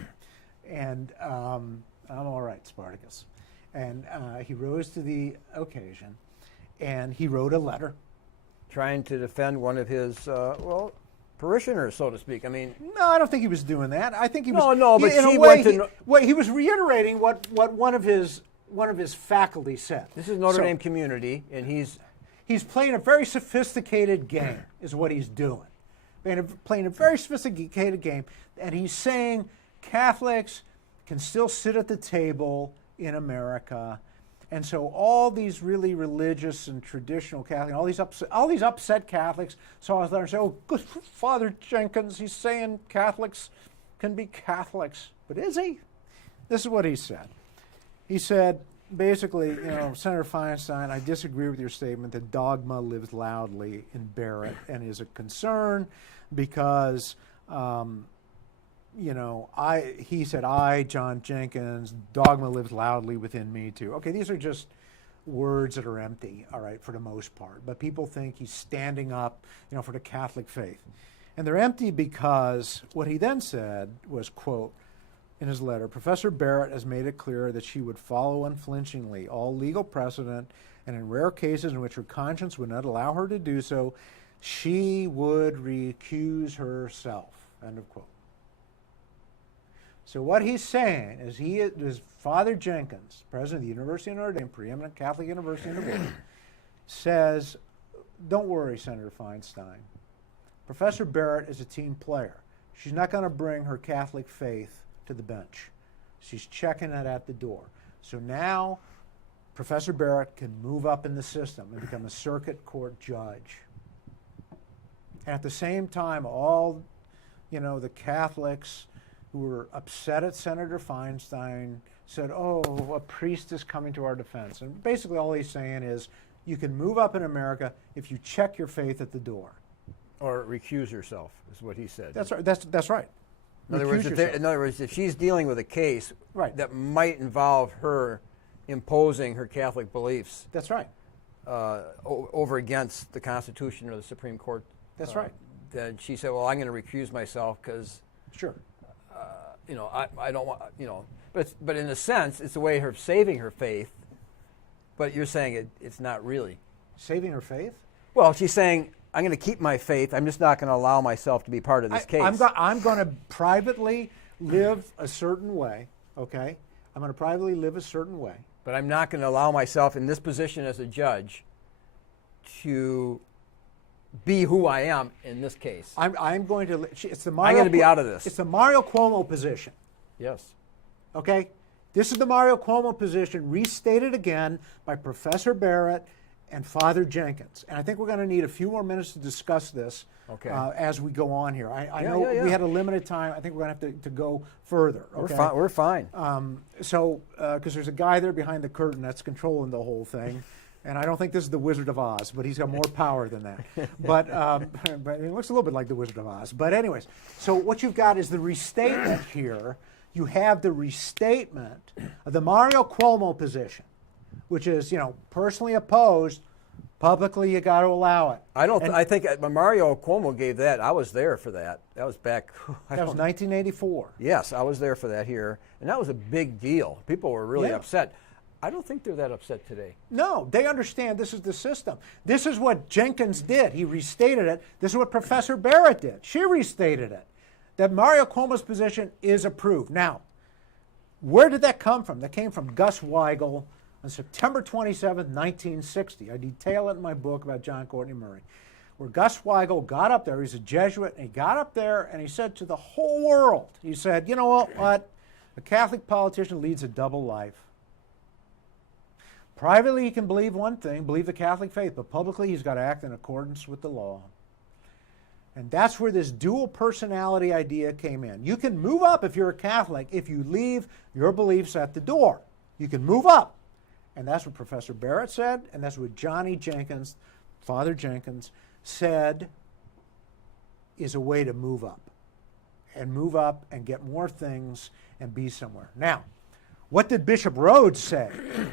And I'm all right, Spartacus. And he rose to the occasion, and he wrote a letter. Trying to defend one of his, parishioners, so to speak. I mean... No, I don't think he was doing that. I think he was... but he was reiterating what one of his faculty said. This is Notre Dame community, and he's playing a very sophisticated game, is what he's doing. Playing a very sophisticated game, and he's saying Catholics can still sit at the table in America, and so all these really religious and traditional Catholics, all these upset Catholics saw his letter and said, "Oh, good Father Jenkins, he's saying Catholics can be Catholics, but is he?" This is what he said. He said, basically, Senator Feinstein, I disagree with your statement that dogma lives loudly in Barrett and is a concern because. He said, John Jenkins, dogma lives loudly within me too. Okay, these are just words that are empty, all right, for the most part. But people think he's standing up, for the Catholic faith. And they're empty because what he then said was, quote, in his letter, Professor Barrett has made it clear that she would follow unflinchingly all legal precedent, and in rare cases in which her conscience would not allow her to do so, she would recuse herself, end of quote. So what he's saying is Father Jenkins, president of the University of Notre Dame, preeminent Catholic university in Notre Dame, says, don't worry, Senator Feinstein. Professor Barrett is a team player. She's not going to bring her Catholic faith to the bench. She's checking it at the door. So now Professor Barrett can move up in the system and become a circuit court judge. And at the same time, all, the Catholics who were upset at Senator Feinstein said, oh, a priest is coming to our defense. And basically all he's saying is you can move up in America if you check your faith at the door. Or recuse yourself, is what he said. That's right. That's right. In other words, if she's dealing with a case that might involve her imposing her Catholic beliefs. That's right. Over against the Constitution or the Supreme Court. That's right. Then she said, well, I'm going to recuse myself because... Sure. I don't want, but in a sense, it's a way of saving her faith. But you're saying it's not really. Saving her faith? Well, she's saying, I'm going to keep my faith. I'm just not going to allow myself to be part of this case. I'm going to privately live a certain way, okay? I'm going to privately live a certain way. But I'm not going to allow myself in this position as a judge to be who I am in this case. I'm going to. I'm going to be out of this. It's the Mario Cuomo position. Yes. Okay? This is the Mario Cuomo position, restated again by Professor Barrett and Father Jenkins. And I think we're going to need a few more minutes to discuss this as we go on here. I know we had a limited time. I think we're going to have to go further. Okay? We're fine. Because there's a guy there behind the curtain that's controlling the whole thing. And I don't think this is the Wizard of Oz, but he's got more power than that. But it looks a little bit like the Wizard of Oz. But anyways, so what you've got is the restatement here. You have the restatement of the Mario Cuomo position, which is, personally opposed. Publicly, you got to allow it. I think Mario Cuomo gave that. I was there for that. That was back. That was 1984. Yes, I was there for that here, and that was a big deal. People were really upset. I don't think they're that upset today. No, they understand this is the system. This is what Jenkins did. He restated it. This is what Professor Barrett did. She restated it. That Mario Cuomo's position is approved. Now, where did that come from? That came from Gus Weigel on September 27, 1960. I detail it in my book about John Courtney Murray, where Gus Weigel got up there. He's a Jesuit, and he got up there and he said to the whole world, he said, you know what? A Catholic politician leads a double life. Privately, he can believe one thing, believe the Catholic faith, but publicly, he's got to act in accordance with the law. And that's where this dual personality idea came in. You can move up if you're a Catholic if you leave your beliefs at the door. You can move up. And that's what Professor Barrett said, and that's what Johnny Jenkins, Father Jenkins, said is a way to move up. And move up and get more things and be somewhere. Now, what did Bishop Rhodes say?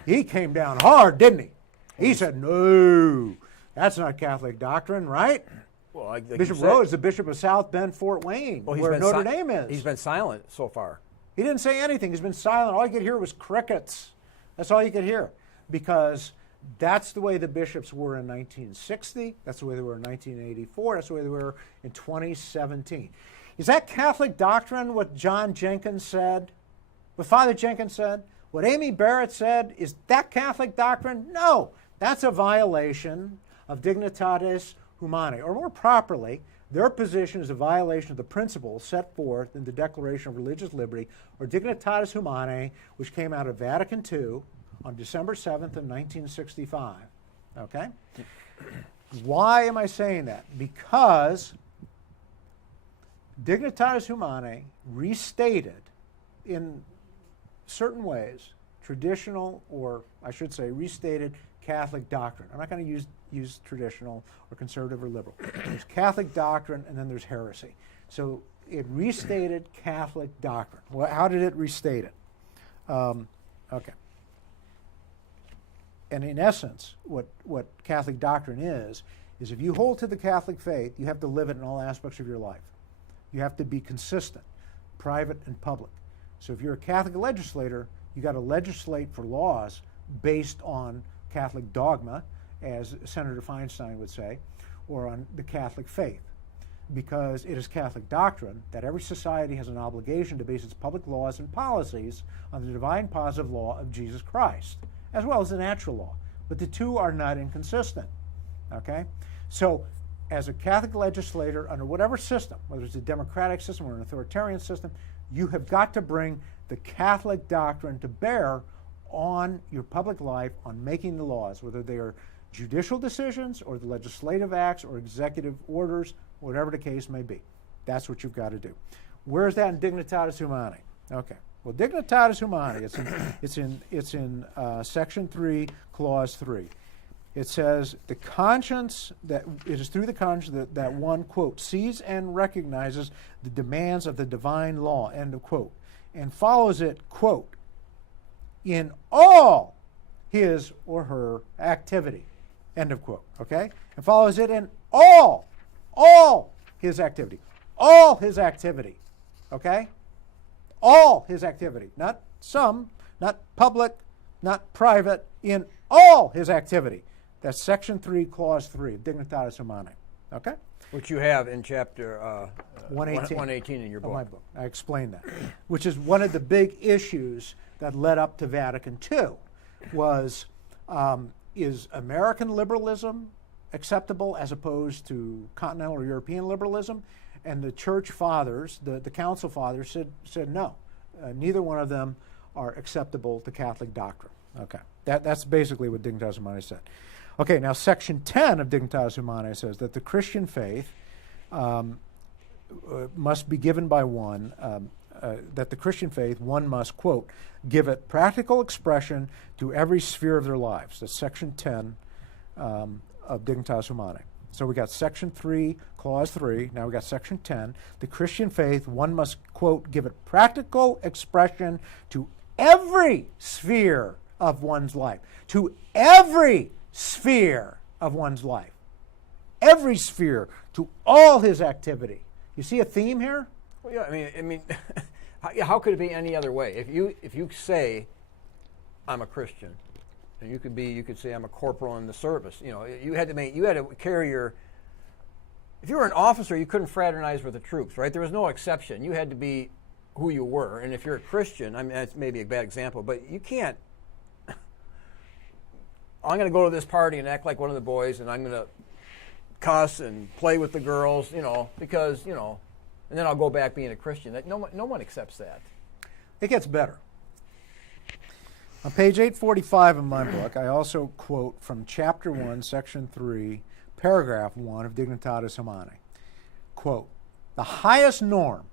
He came down hard, didn't he? He said, no, that's not Catholic doctrine, right? Well, like Bishop Rhodes, the Bishop of South Bend, Fort Wayne, where Notre Dame is. He's been silent so far. He didn't say anything. He's been silent. All you could hear was crickets. That's all you could hear. Because that's the way the bishops were in 1960. That's the way they were in 1984. That's the way they were in 2017. Is that Catholic doctrine, what John Jenkins said? What Father Jenkins said? What Amy Barrett said? Is that Catholic doctrine? No. That's a violation of dignitatis humanae. Or more properly, their position is a violation of the principles set forth in the Declaration of Religious Liberty, or dignitatis humanae, which came out of Vatican II on December 7th of 1965. Okay? Why am I saying that? Because dignitatis humanae restated in certain ways traditional, or I should say restated, Catholic doctrine. I'm not going to use traditional or conservative or liberal. There's Catholic doctrine and then there's heresy. So it restated Catholic doctrine. Well, how did it restate it? Okay. And in essence, what Catholic doctrine is if you hold to the Catholic faith, you have to live it in all aspects of your life. You have to be consistent, private and public. So if you're a Catholic legislator, you got to legislate for laws based on Catholic dogma, as Senator Feinstein would say, or on the Catholic faith, because it is Catholic doctrine that every society has an obligation to base its public laws and policies on the divine positive law of Jesus Christ, as well as the natural law. But the two are not inconsistent, okay? So as a Catholic legislator, under whatever system, whether it's a democratic system or an authoritarian system, you have got to bring the Catholic doctrine to bear on your public life, on making the laws, whether they are judicial decisions or the legislative acts or executive orders, whatever the case may be. That's what you've got to do. Where is that in Dignitatis Humanae? Okay. Well, Dignitatis Humanae, it's in Section 3, Clause 3. It says, the conscience, that it is through the conscience that one, quote, sees and recognizes the demands of the divine law, end of quote, and follows it, quote, in all his or her activity, end of quote, okay? And follows it in all his activity, okay? All his activity, not some, not public, not private, in all his activity. That's Section 3, Clause 3 of Dignitatis Humanae, okay? Which you have in chapter 118 in your book. Of my book. I explained that, which is one of the big issues that led up to Vatican II, was is American liberalism acceptable as opposed to continental or European liberalism? And the church fathers, the council fathers, said no. Neither one of them are acceptable to Catholic doctrine. Okay, that's basically what Dignitatis Humanae said. Okay, now section 10 of Dignitatis Humanae says that the Christian faith must be given by one, that the Christian faith, one must, quote, give it practical expression to every sphere of their lives. That's section 10 of Dignitatis Humanae. So we got section 3, clause 3. Now we got section 10. The Christian faith, one must, quote, give it practical expression to every sphere of one's life. To every sphere of one's life. Every sphere, to all his activity. You see a theme here? Well, yeah, I mean, how could it be any other way? If you say, I'm a Christian, and you could say I'm a corporal in the service. You know, you had to carry your. If you were an officer, you couldn't fraternize with the troops, right? There was no exception. You had to be who you were, and if you're a Christian, I mean, that's maybe a bad example, but you can't. I'm going to go to this party and act like one of the boys, and I'm going to cuss and play with the girls, you know, because and then I'll go back being a Christian. No one accepts that. It gets better. On page 845 of my book, I also quote from chapter 1, section 3, paragraph 1 of Dignitatis Humanae. Quote, the highest norm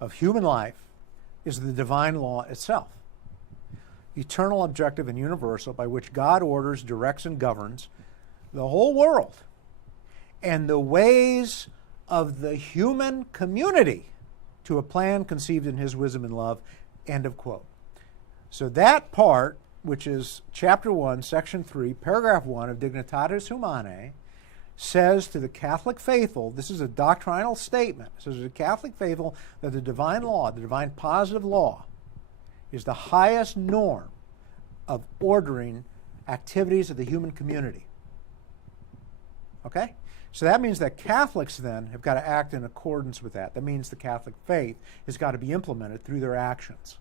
of human life is the divine law itself, eternal, objective, and universal, by which God orders, directs, and governs the whole world and the ways of the human community to a plan conceived in his wisdom and love, end of quote. So that part, which is chapter 1, section 3, paragraph 1 of Dignitatis Humanae, says to the Catholic faithful, this is a doctrinal statement, it says to the Catholic faithful that the divine law, the divine positive law, is the highest norm of ordering activities of the human community. Okay? So that means that Catholics then have got to act in accordance with that. That means the Catholic faith has got to be implemented through their actions.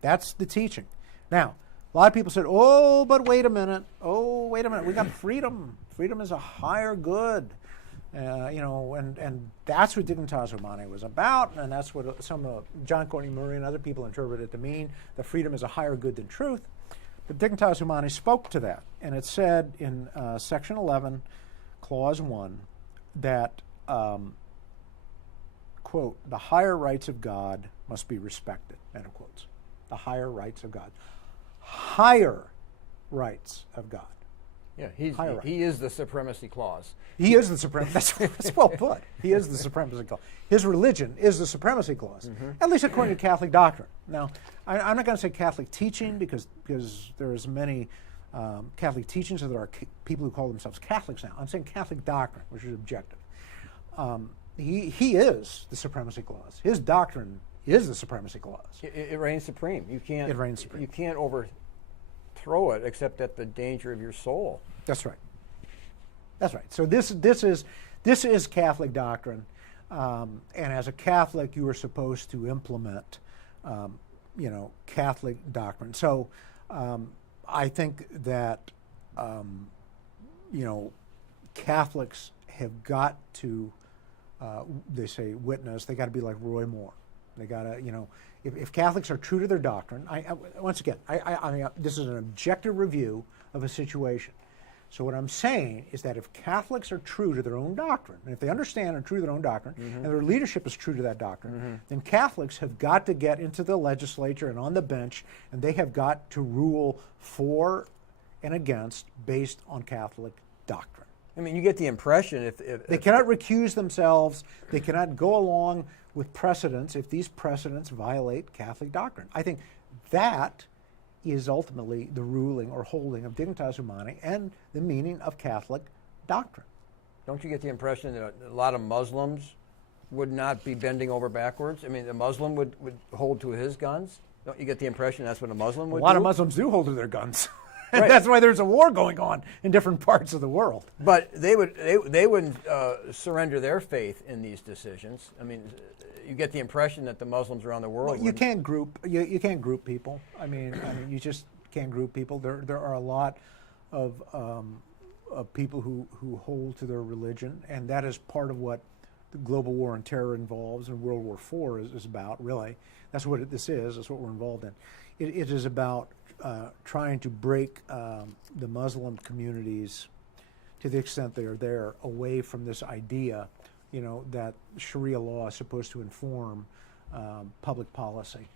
That's the teaching. Now, a lot of people said, oh, but wait a minute. Oh, wait a minute. We got freedom. Freedom is a higher good. And that's what Dignitatis Humanae was about, and that's what John Courtney Murray and other people interpret it to mean, that freedom is a higher good than truth. But Dignitatis Humanae spoke to that, and it said in section 11, clause 1, that, quote, the higher rights of God must be respected, end of quotes. The higher rights of God. Higher rights of God. Yeah, he is the supremacy clause. He is the supremacy. That's well put. He is the supremacy clause. His religion is the supremacy clause, at least according to Catholic doctrine. Now, I'm not going to say Catholic teaching because there's many Catholic teachings that are people who call themselves Catholics now. I'm saying Catholic doctrine, which is objective. He is the supremacy clause. His doctrine is the supremacy clause. It reigns supreme. It reigns supreme. You can't overthrow it except at the danger of your soul. That's right. That's right. So this is Catholic doctrine, and as a Catholic, you are supposed to implement, Catholic doctrine. So I think that Catholics have got to, they say, witness. They got to be like Roy Moore. They got to, if Catholics are true to their doctrine, once again, this is an objective review of a situation. So what I'm saying is that if Catholics are true to their own doctrine, and if they understand and are true to their own doctrine, and their leadership is true to that doctrine, then Catholics have got to get into the legislature and on the bench, and they have got to rule for and against based on Catholic doctrine. I mean, you get the impression if they cannot recuse themselves, they cannot go along with precedents if these precedents violate Catholic doctrine. I think that is ultimately the ruling or holding of Dignitatis Humanae and the meaning of Catholic doctrine. Don't you get the impression that a lot of Muslims would not be bending over backwards? I mean, a Muslim would hold to his guns? Don't you get the impression that's what a Muslim would do? A lot of Muslims do hold to their guns. Right. That's why there's a war going on in different parts of the world. But they wouldn't surrender their faith in these decisions. I mean, you get the impression that the Muslims around the world. Well, you can't group people. I mean, you just can't group people. There are a lot of people who hold to their religion, and that is part of what the global war on terror involves, and World War IV is about. Really, that's what this is. That's what we're involved in. It is about trying to break the Muslim community's to the extent they are there, away from this idea, that Sharia law is supposed to inform public policy.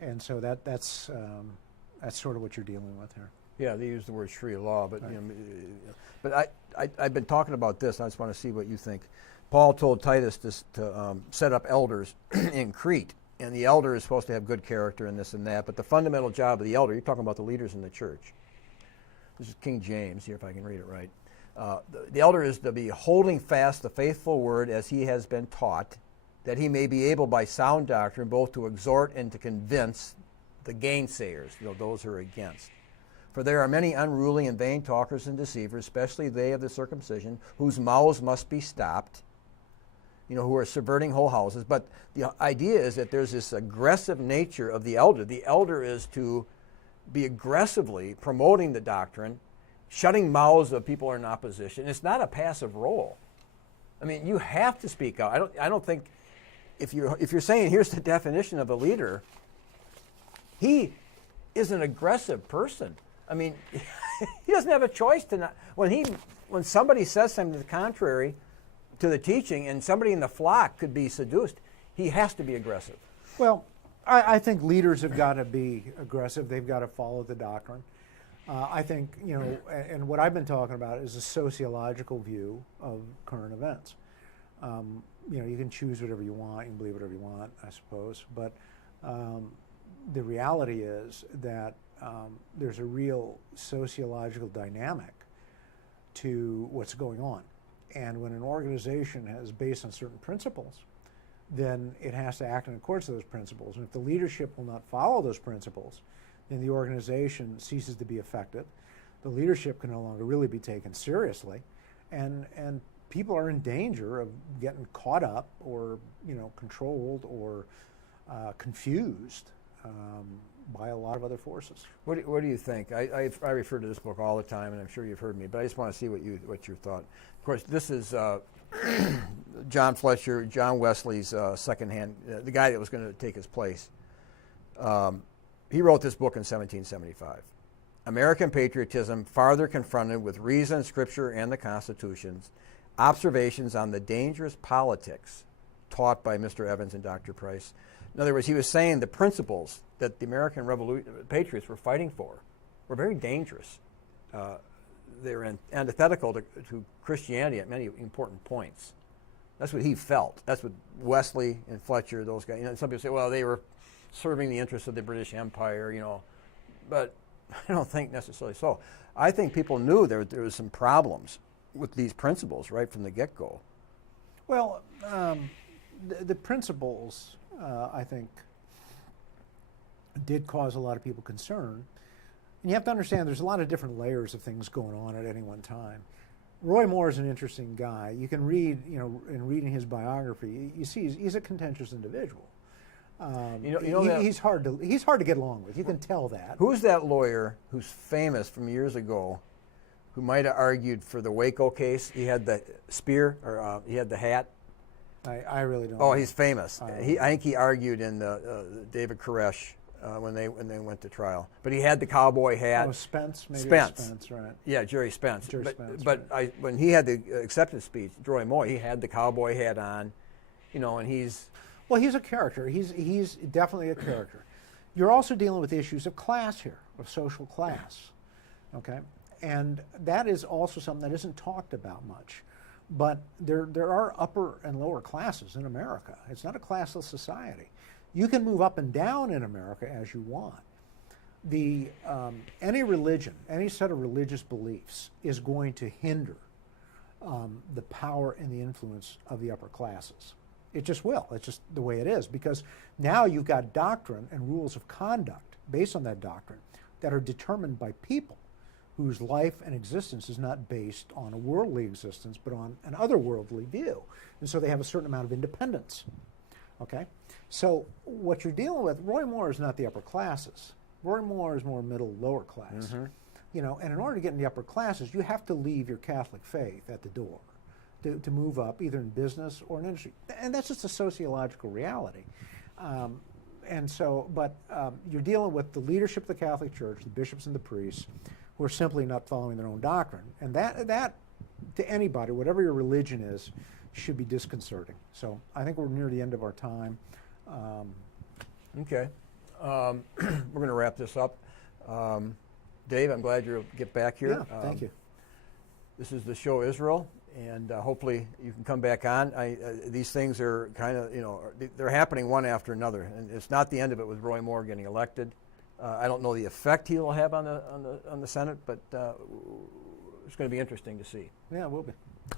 And so that's sort of what you're dealing with here. Yeah, they use the word Sharia law, but Right. But I've been talking about this. I just want to see what you think. Paul told Titus to set up elders in Crete, and the elder is supposed to have good character and this and that. But the fundamental job of the elder, you're talking about the leaders in the church. This is King James here, if I can read it right. The elder is to be holding fast the faithful word as he has been taught, that he may be able by sound doctrine both to exhort and to convince the gainsayers, those who are against. For there are many unruly and vain talkers and deceivers, especially they of the circumcision, whose mouths must be stopped, who are subverting whole houses. But the idea is that there's this aggressive nature of the elder. The elder is to be aggressively promoting the doctrine, shutting mouths of people who are in opposition. It's not a passive role. I mean, you have to speak out. I don't think if you're saying here's the definition of a leader, he is an aggressive person. I mean, he doesn't have a choice to not. When somebody says something to the contrary to the teaching, and somebody in the flock could be seduced, he has to be aggressive. Well, I think leaders have got to be aggressive. They've got to follow the doctrine. I think, and what I've been talking about is a sociological view of current events. You can choose whatever you want, you can believe whatever you want, I suppose, but the reality is that there's a real sociological dynamic to what's going on. And when an organization is based on certain principles, then it has to act in accordance with those principles. And if the leadership will not follow those principles, then the organization ceases to be effective. The leadership can no longer really be taken seriously, and people are in danger of getting caught up or controlled or confused by a lot of other forces. What do you think? I refer to this book all the time, and I'm sure you've heard me, but I just want to see what your thought. Of course, this is John Fletcher, John Wesley's secondhand, the guy that was going to take his place. He wrote this book in 1775. American Patriotism, farther confronted with reason, scripture, and the constitutions, observations on the dangerous politics taught by Mr. Evans and Dr. Price. In other words, he was saying the principles that the American patriots were fighting for were very dangerous. They were antithetical to Christianity at many important points. That's what he felt. That's what Wesley and Fletcher, those guys, some people say, well, they were serving the interests of the British Empire, but I don't think necessarily so. I think people knew there was some problems with these principles right from the get-go. Well, the principles, I think, did cause a lot of people concern. And you have to understand there's a lot of different layers of things going on at any one time. Roy Moore is an interesting guy. You can read, in reading his biography, you see he's a contentious individual. He's hard to get along with. You can tell that. Who's that lawyer who's famous from years ago, who might have argued for the Waco case? He had the spear, or he had the hat. I really don't. Oh, know. He's famous. I think he argued in David Koresh when they went to trial. But he had the cowboy hat. Oh, Spence, maybe. Spence, right? Yeah, Jerry Spence. But right. When he had the acceptance speech, Roy Moore, he had the cowboy hat on, and he's. Well, he's a character. He's definitely a character. You're also dealing with issues of class here, of social class, okay? And that is also something that isn't talked about much. But there are upper and lower classes in America. It's not a classless society. You can move up and down in America as you want. Any religion, any set of religious beliefs is going to hinder the power and the influence of the upper classes. It just will. It's just the way it is, because now you've got doctrine and rules of conduct based on that doctrine that are determined by people whose life and existence is not based on a worldly existence, but on an otherworldly view. And so they have a certain amount of independence. Okay? So what you're dealing with, Roy Moore is not the upper classes. Roy Moore is more middle, lower class. Mm-hmm. And in order to get in the upper classes, you have to leave your Catholic faith at the door to move up, either in business or in industry. And that's just a sociological reality. But you're dealing with the leadership of the Catholic Church, the bishops and the priests, who are simply not following their own doctrine. And that to anybody, whatever your religion is, should be disconcerting. So I think we're near the end of our time. Okay. We're going to wrap this up. Dave, I'm glad you'll get back here. Yeah, thank you. This is the show Israel, and hopefully you can come back on. These things are kind of, they're happening one after another, and it's not the end of it with Roy Moore getting elected. I don't know the effect he will have on the Senate, but it's going to be interesting to see. Yeah, it will be.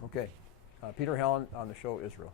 Okay. Peter Helland on the show Israel.